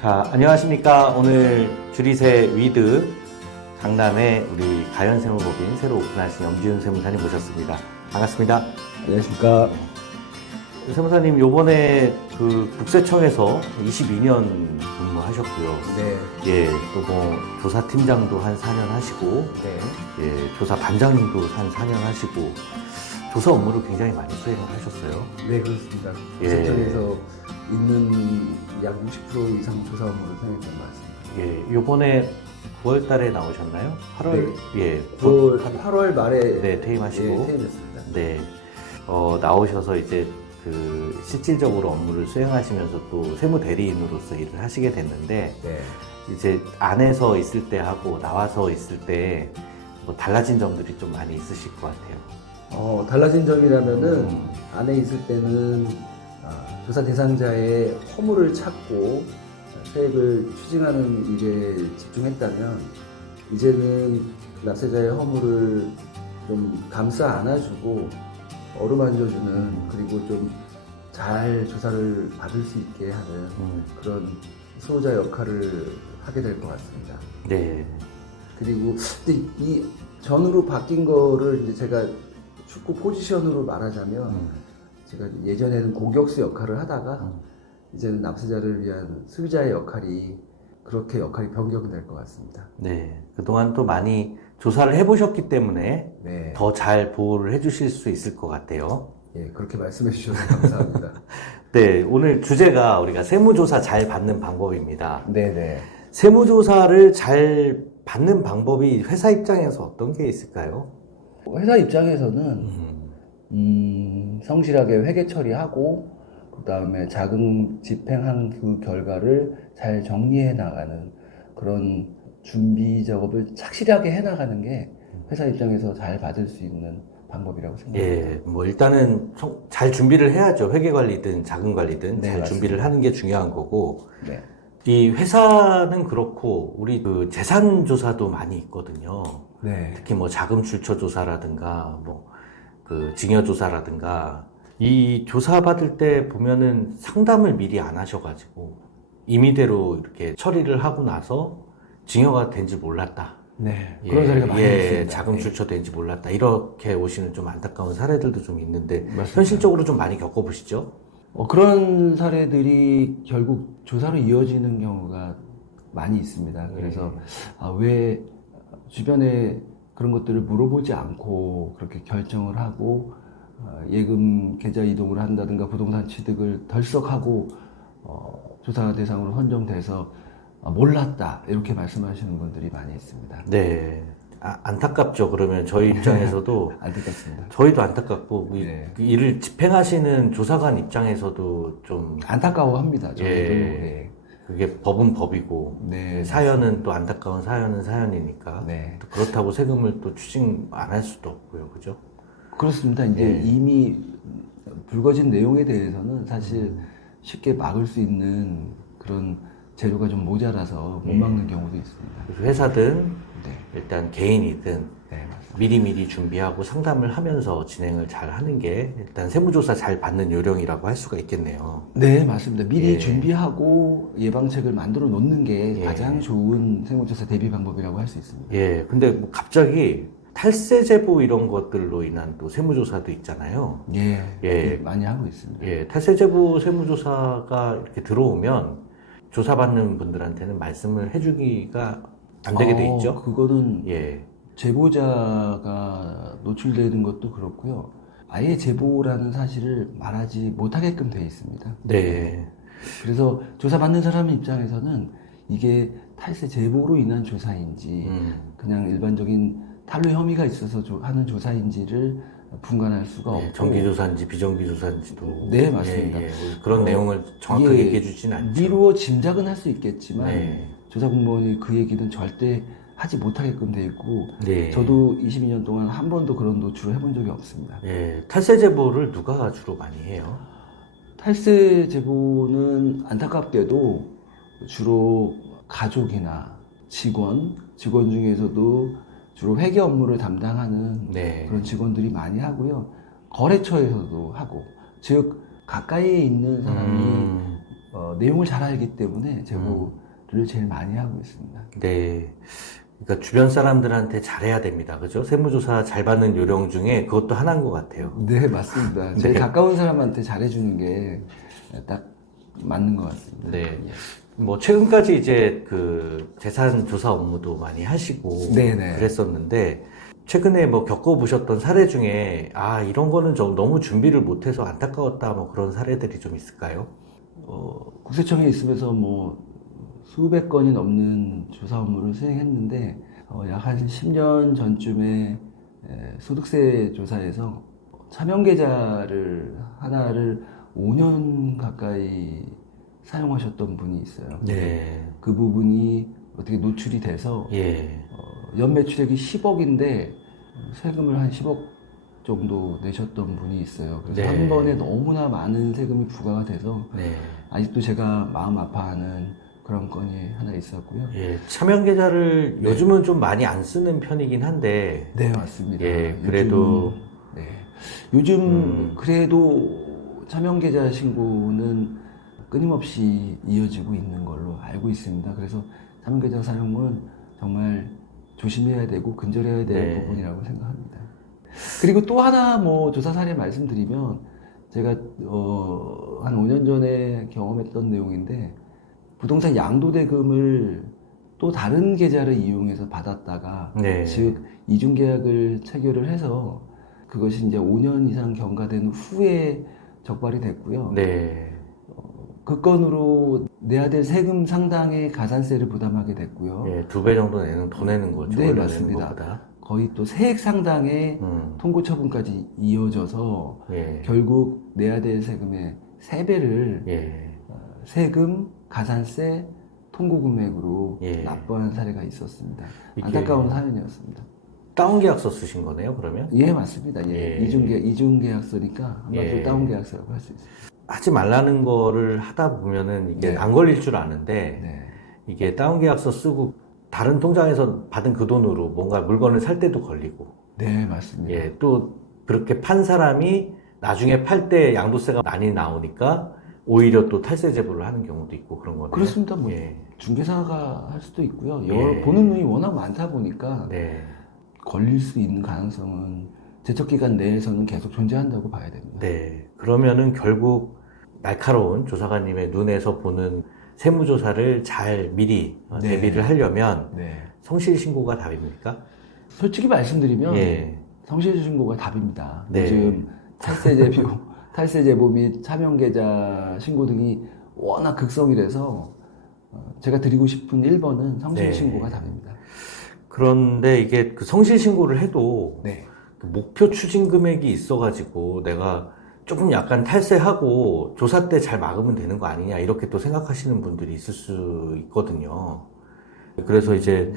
자, 안녕하십니까. 오늘 주리세 위드 강남에 우리 가연세무법인 새로 오픈하신 염지훈 세무사님 모셨습니다. 반갑습니다. 안녕하십니까. 세무사님, 요번에 그 국세청에서 22년 근무하셨고요. 네. 예, 또 뭐 조사팀장도 한 4년 하시고, 네. 예, 조사반장님도 한 4년 하시고, 조사 업무를 굉장히 많이 수행을 하셨어요. 네, 그렇습니다. 예. 국세청에서 있는 약 60% 이상 조사 업무를 수행했던 것 같습니다. 예, 요번에 9월 달에 나오셨나요? 8월, 예, 8월 말에 네, 퇴임하시고. 예, 퇴임했습니다. 네, 나오셔서 이제 그 실질적으로 업무를 수행하시면서 또 세무 대리인으로서 일을 하시게 됐는데, 네. 이제 안에서 있을 때 하고 나와서 있을 때 뭐 달라진 점들이 좀 많이 있으실 것 같아요. 달라진 점이라면은 안에 있을 때는 조사 대상자의 허물을 찾고 세액을 추징하는 일에 집중했다면 이제는 납세자의 허물을 좀 감싸 안아주고 어루만져주는 그리고 좀 잘 조사를 받을 수 있게 하는 그런 수호자 역할을 하게 될 것 같습니다. 네. 그리고 근데 이 전으로 바뀐 거를 이제 제가 축구 포지션으로 말하자면 제가 예전에는 공격수 역할을 하다가 이제는 납세자를 위한 수비자의 역할이 그렇게 역할이 변경될 것 같습니다. 네. 그동안 또 많이 조사를 해보셨기 때문에 네. 더 잘 보호를 해주실 수 있을 것 같아요. 예, 그렇게 말씀해 주셔서 감사합니다. 네. 오늘 주제가 우리가 세무조사 잘 받는 방법입니다. 네네. 세무조사를 잘 받는 방법이 회사 입장에서 어떤 게 있을까요? 회사 입장에서는 성실하게 회계 처리하고 그 다음에 자금 집행한 그 결과를 잘 정리해 나가는 그런 준비 작업을 착실하게 해 나가는 게 회사 입장에서 잘 받을 수 있는 방법이라고 생각합니다. 예, 뭐 일단은 잘 준비를 해야죠. 회계 관리든 자금 관리든 네, 잘 맞습니다. 준비를 하는 게 중요한 거고. 네. 이 회사는 그렇고 우리 그 재산 조사도 많이 있거든요. 네. 특히 뭐 자금 출처 조사라든가 뭐 그 증여 조사라든가 이 조사 받을 때 보면은 상담을 미리 안 하셔가지고 임의대로 이렇게 처리를 하고 나서 증여가 된지 몰랐다. 네. 그런 사례가 많이 예, 있습니다. 자금 네. 출처된지 몰랐다. 이렇게 오시는 좀 안타까운 사례들도 좀 있는데 맞습니다. 현실적으로 좀 많이 겪어보시죠? 그런 사례들이 결국 조사로 이어지는 경우가 많이 있습니다. 그래서 왜 주변에 그런 것들을 물어보지 않고 그렇게 결정을 하고 예금 계좌 이동을 한다든가 부동산 취득을 덜썩하고 조사 대상으로 선정돼서 몰랐다 이렇게 말씀하시는 분들이 많이 있습니다. 네. 안타깝죠. 그러면 저희 입장에서도 안타깝습니다. 저희도 안타깝고 네. 그 일을 집행하시는 조사관 입장에서도 좀 안타까워합니다. 저희도. 예. 네. 그게 법은 법이고 네. 사연은 또 안타까운 사연은 사연이니까 네. 또 그렇다고 세금을 또 추징 안 할 수도 없고요. 그죠? 그렇습니다. 이제 네. 이미 불거진 내용에 대해서는 사실 쉽게 막을 수 있는 그런 재료가 좀 모자라서 못 막는 경우도 있습니다. 그래서 회사든 네, 일단 개인이든 네 맞습니다. 미리미리 준비하고 상담을 하면서 진행을 잘 하는 게 일단 세무조사 잘 받는 요령이라고 할 수가 있겠네요. 네, 맞습니다. 미리 예. 준비하고 예방책을 만들어 놓는 게 예. 가장 좋은 세무조사 대비 방법이라고 할 수 있습니다. 예, 근데 뭐 갑자기 탈세 제보 이런 것들로 인한 또 세무조사도 있잖아요. 예, 예. 많이 하고 있습니다. 예, 탈세 제보 세무조사가 이렇게 들어오면 조사받는 분들한테는 말씀을 해주기가 안 되게 돼 있죠. 그거는 예, 제보자가 노출되는 것도 그렇고요. 아예 제보라는 사실을 말하지 못하게끔 돼 있습니다. 네, 그래서 조사받는 사람 입장에서는 이게 탈세 제보로 인한 조사인지 그냥 일반적인 탈루 혐의가 있어서 하는 조사인지를 분간할 수가 없고 정기조사인지 비정기조사인지도 네, 맞습니다. 그런 내용을 정확하게 이게 얘기해 주진 않죠. 미루어 짐작은 할 수 있겠지만 네. 조사 공무원이 그 얘기는 절대 하지 못하게끔 돼 있고 네. 저도 22년 동안 한 번도 그런 노출을 해본 적이 없습니다. 예, 탈세 제보를 누가 주로 많이 해요? 탈세 제보는 안타깝게도 주로 가족이나 직원 중에서도 주로 회계 업무를 담당하는 네. 그런 직원들이 많이 하고요. 거래처에서도 하고, 즉 가까이에 있는 사람이 내용을 잘 알기 때문에 제보를 제일 많이 하고 있습니다. 네. 그러니까 주변 사람들한테 잘해야 됩니다. 그죠? 세무조사 잘 받는 요령 중에 그것도 하나인 것 같아요. 네, 맞습니다. 제일 네. 가까운 사람한테 잘해주는 게 딱 맞는 것 같습니다. 네. 예. 뭐 최근까지 이제 그 재산 조사 업무도 많이 하시고 네네. 그랬었는데 최근에 뭐 겪어보셨던 사례 중에 아 이런 거는 좀 너무 준비를 못해서 안타까웠다 뭐 그런 사례들이 좀 있을까요? 국세청에 있으면서 뭐 수백 건이 넘는 조사 업무를 수행했는데 약 한 10년 전쯤에 소득세 조사에서 차명 계좌를 하나를 5년 가까이 사용하셨던 분이 있어요. 네. 그 부분이 어떻게 노출이 돼서 예. 연매출액이 10억인데 세금을 한 10억 정도 내셨던 분이 있어요. 그래서 네. 한 번에 너무나 많은 세금이 부과가 돼서 네. 아직도 제가 마음 아파하는 그런 건이 하나 있었고요. 예. 차명 계좌를 네. 요즘은 좀 많이 안 쓰는 편이긴 한데 네, 맞습니다. 예, 그래도 요즘 그래도 차명 계좌 신고는 끊임없이 이어지고 있는 걸로 알고 있습니다. 그래서 차명 계좌 사용은 정말 조심해야 되고 근절해야 될 네. 부분이라고 생각합니다. 그리고 또 하나 뭐 조사 사례 말씀드리면 제가 한 5년 전에 경험했던 내용인데 부동산 양도대금을 또 다른 계좌를 이용해서 받았다가 네. 즉 이중계약을 체결을 해서 그것이 이제 5년 이상 경과된 후에 적발이 됐고요. 네. 그 건으로 내야 될 세금 상당의 가산세를 부담하게 됐고요. 예, 2배 정도 더 내는 거죠. 네, 원래 맞습니다. 내는 것보다. 거의 또 세액 상당의 통고 처분까지 이어져서 예. 결국 내야 될 세금의 3배를 예. 세금, 가산세, 통고 금액으로 예. 납부한 사례가 있었습니다. 이게- 안타까운 사연이었습니다. 다운계약서 쓰신 거네요, 그러면? 예, 맞습니다. 예. 예. 이중계약서니까 한마디로 예. 다운계약서라고 할 수 있습니다. 하지 말라는 거를 하다 보면은 이게 네. 안 걸릴 줄 아는데 네. 이게 다운계약서 쓰고 다른 통장에서 받은 그 돈으로 뭔가 물건을 살 때도 걸리고 네, 맞습니다. 예, 또 그렇게 판 사람이 나중에 팔 때 양도세가 많이 나오니까 오히려 또 탈세 제보를 하는 경우도 있고 그런 거네요. 그렇습니다. 뭐 예. 중개사가 할 수도 있고요. 예. 보는 눈이 워낙 많다 보니까 네. 걸릴 수 있는 가능성은 제척기간 내에서는 계속 존재한다고 봐야 됩니다. 네. 그러면은 결국 날카로운 조사관님의 눈에서 보는 세무조사를 잘 미리 네. 대비를 하려면 네. 성실신고가 답입니까? 솔직히 말씀드리면 예. 성실신고가 답입니다. 네. 요즘 탈세 제보 및 차명계좌 신고 등이 워낙 극성이라서 제가 드리고 싶은 1번은 성실신고가 네. 답입니다. 그런데 이게 그 성실신고를 해도 네. 그 목표 추징 금액이 있어가지고 내가 조금 약간 탈세하고 조사 때 잘 막으면 되는 거 아니냐 이렇게 또 생각하시는 분들이 있을 수 있거든요. 그래서 이제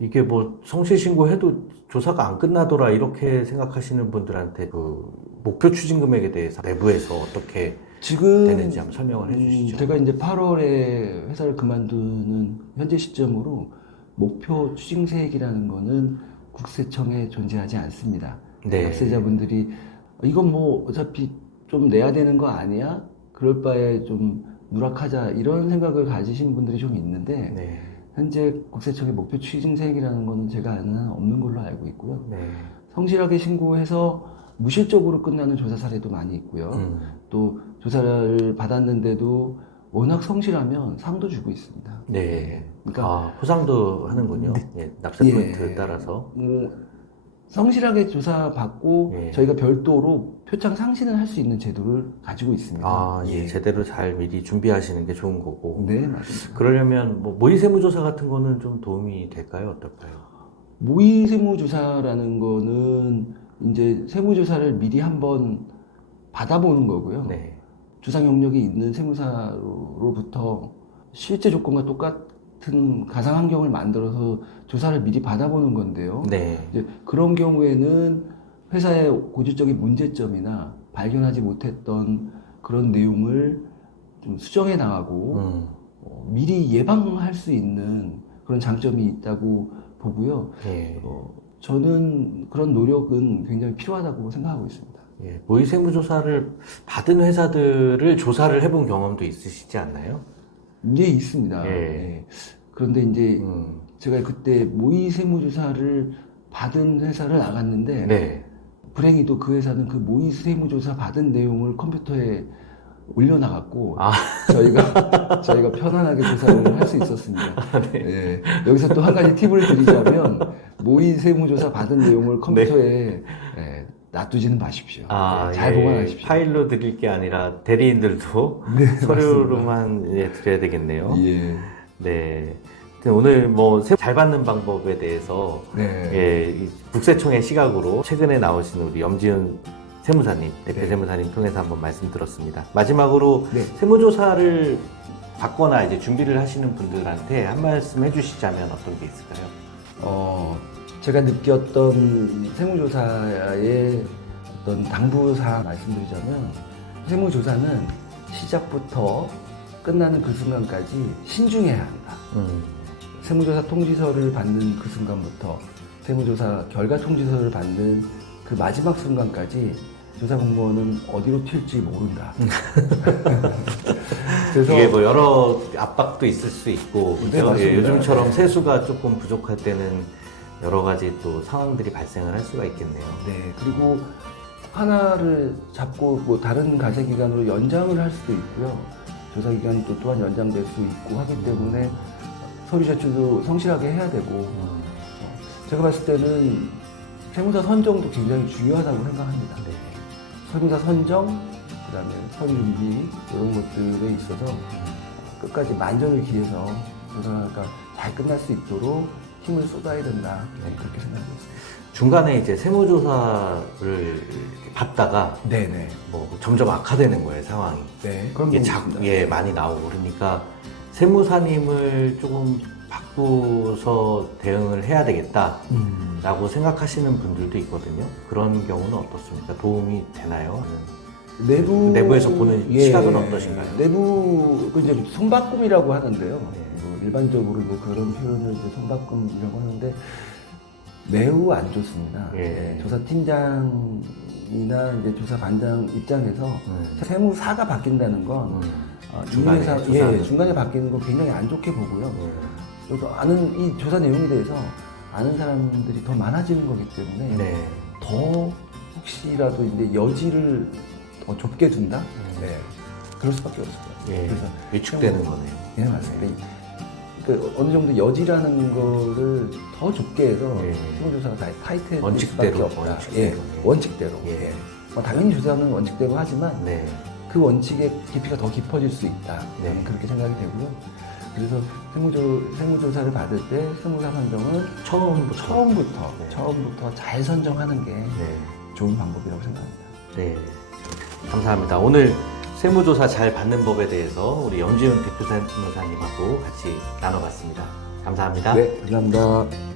이게 뭐 성실신고 해도 조사가 안 끝나더라 이렇게 생각하시는 분들한테 그 목표 추징 금액에 대해서 내부에서 어떻게 지금 되는지 한번 설명을 해주시죠. 제가 이제 8월에 회사를 그만두는 현재 시점으로 목표 추징세액이라는 거는 국세청에 존재하지 않습니다. 네. 약세자분들이 이건 뭐 어차피 좀 내야 되는 거 아니야? 그럴 바에 좀 누락하자 이런 생각을 가지신 분들이 좀 있는데 네. 현재 국세청의 목표 추징세액이라는 거는 제가 아는 한 없는 걸로 알고 있고요. 네. 성실하게 신고해서 무실적으로 끝나는 조사 사례도 많이 있고요. 또 조사를 받았는데도 워낙 성실하면 상도 주고 있습니다. 네. 그러니까 아, 포상도 하는군요. 예, 납세 포인트 따라서. 성실하게 조사받고 예. 저희가 별도로 표창 상신을 할 수 있는 제도를 가지고 있습니다. 아, 예. 예. 제대로 잘 미리 준비하시는 게 좋은 거고. 네, 맞습니다. 그러려면 뭐 모의세무조사 같은 거는 좀 도움이 될까요? 어떨까요? 모의세무조사라는 거는 이제 세무조사를 미리 한번 받아보는 거고요. 네. 주상 경력이 있는 세무사로부터 실제 조건과 똑같은 가상 환경을 만들어서 조사를 미리 받아보는 건데요. 네. 이제 그런 경우에는 회사의 고질적인 문제점이나 발견하지 못했던 그런 내용을 좀 수정해 나가고 미리 예방할 수 있는 그런 장점이 있다고 보고요. 예. 저는 그런 노력은 굉장히 필요하다고 생각하고 있습니다. 예, 모의 세무조사를 받은 회사들을 조사를 해본 경험도 있으시지 않나요? 네, 있습니다. 예. 예. 그런데 이제 제가 그때 모의 세무조사를 받은 회사를 나갔는데 네. 불행히도 그 회사는 그 모의 세무조사 받은 내용을 컴퓨터에 올려놔갖고 아. 저희가 편안하게 조사를 할 수 있었습니다. 예. 여기서 또 한 가지 팁을 드리자면 모의 세무조사 받은 내용을 컴퓨터에 예, 놔두지는 마십시오. 아, 예, 잘 예. 보관하십시오. 파일로 드릴 게 아니라 대리인들도 네, 서류로만 예, 드려야 되겠네요. 예. 네. 오늘 뭐 잘 받는 방법에 대해서 네. 예, 이 국세청의 시각으로 최근에 나오신 우리 염지은 세무사님, 대표 네. 세무사님 통해서 한번 말씀 들었습니다. 마지막으로 네. 세무조사를 받거나 이제 준비를 하시는 분들한테 한 말씀 해주시자면 어떤 게 있을까요? 제가 느꼈던 세무조사의 어떤 당부사항 말씀드리자면 세무조사는 시작부터 끝나는 그 순간까지 신중해야 한다. 세무조사 통지서를 받는 그 순간부터 세무조사 결과 통지서를 받는 그 마지막 순간까지 조사 공무원은 어디로 튈지 모른다. 그래서 이게 뭐 여러 압박도 있을 수 있고, 네, 그죠? 맞습니다. 예, 요즘처럼 네. 세수가 조금 부족할 때는 여러 가지 또 상황들이 발생을 할 수가 있겠네요. 네, 그리고 하나를 잡고 뭐 다른 가세 기간으로 연장을 할 수도 있고요. 조사 기간이 또 또한 연장될 수 있고 하기 때문에 서류 제출도 성실하게 해야 되고 제가 봤을 때는 세무사 선정도 굉장히 중요하다고 생각합니다. 네. 세무사 선정, 그다음에 서류 준비 이런 것들에 있어서 끝까지 만전을 기해서 조사가 잘 끝날 수 있도록 힘을 쏟아야 된다. 그렇게 생각하고 있습니다. 중간에 이제 세무조사를 받다가 네네. 뭐 점점 악화되는 거예요, 상황이. 네. 그런 이게 부분이 있습니다. 예, 많이 나오고 그러니까 세무사님을 조금 바꾸서 대응을 해야 되겠다라고 생각하시는 분들도 있거든요. 그런 경우는 어떻습니까? 도움이 되나요? 내부에서 보는 시각은 어떠신가요? 내부 그 이제 손바꿈이라고 하는데요. 네. 뭐 일반적으로 이제 그런 표현을 이제 손바꿈이라고 하는데 매우 안 좋습니다. 예. 예, 조사팀장이나 이제 조사반장 입장에서 세무사가 바뀐다는 건 이 중간에 회사 조사하는. 중간에 바뀌는 건 굉장히 안 좋게 보고요. 예. 그래서 아는 이 조사 내용에 대해서 아는 사람들이 더 많아지는 거기 때문에 네. 더 혹시라도 이제 여지를 더 좁게 둔다? 네. 그럴 수밖에 없을 것 같아요. 예. 그래서 위축되는 거네요. 예, 맞습니다. 그러니까 어느 정도 여지라는 거를 더 좁게 해서 예. 세무조사가 다 타이트해질 원칙대로, 수밖에 없다. 원칙대로. 예, 원칙대로. 예. 예. 뭐 당연히 조사는 원칙대로 하지만 네. 그 원칙의 깊이가 더 깊어질 수 있다. 네. 저는 그렇게 생각이 되고요. 그래서 세무조사를 받을 때 세무사 선정은 처음부터 잘 선정하는 게 네. 좋은 방법이라고 생각합니다. 네. 감사합니다. 오늘 세무조사 잘 받는 법에 대해서 우리 염지은 대표 세무사님하고 같이 나눠봤습니다. 감사합니다. 네, 감사합니다.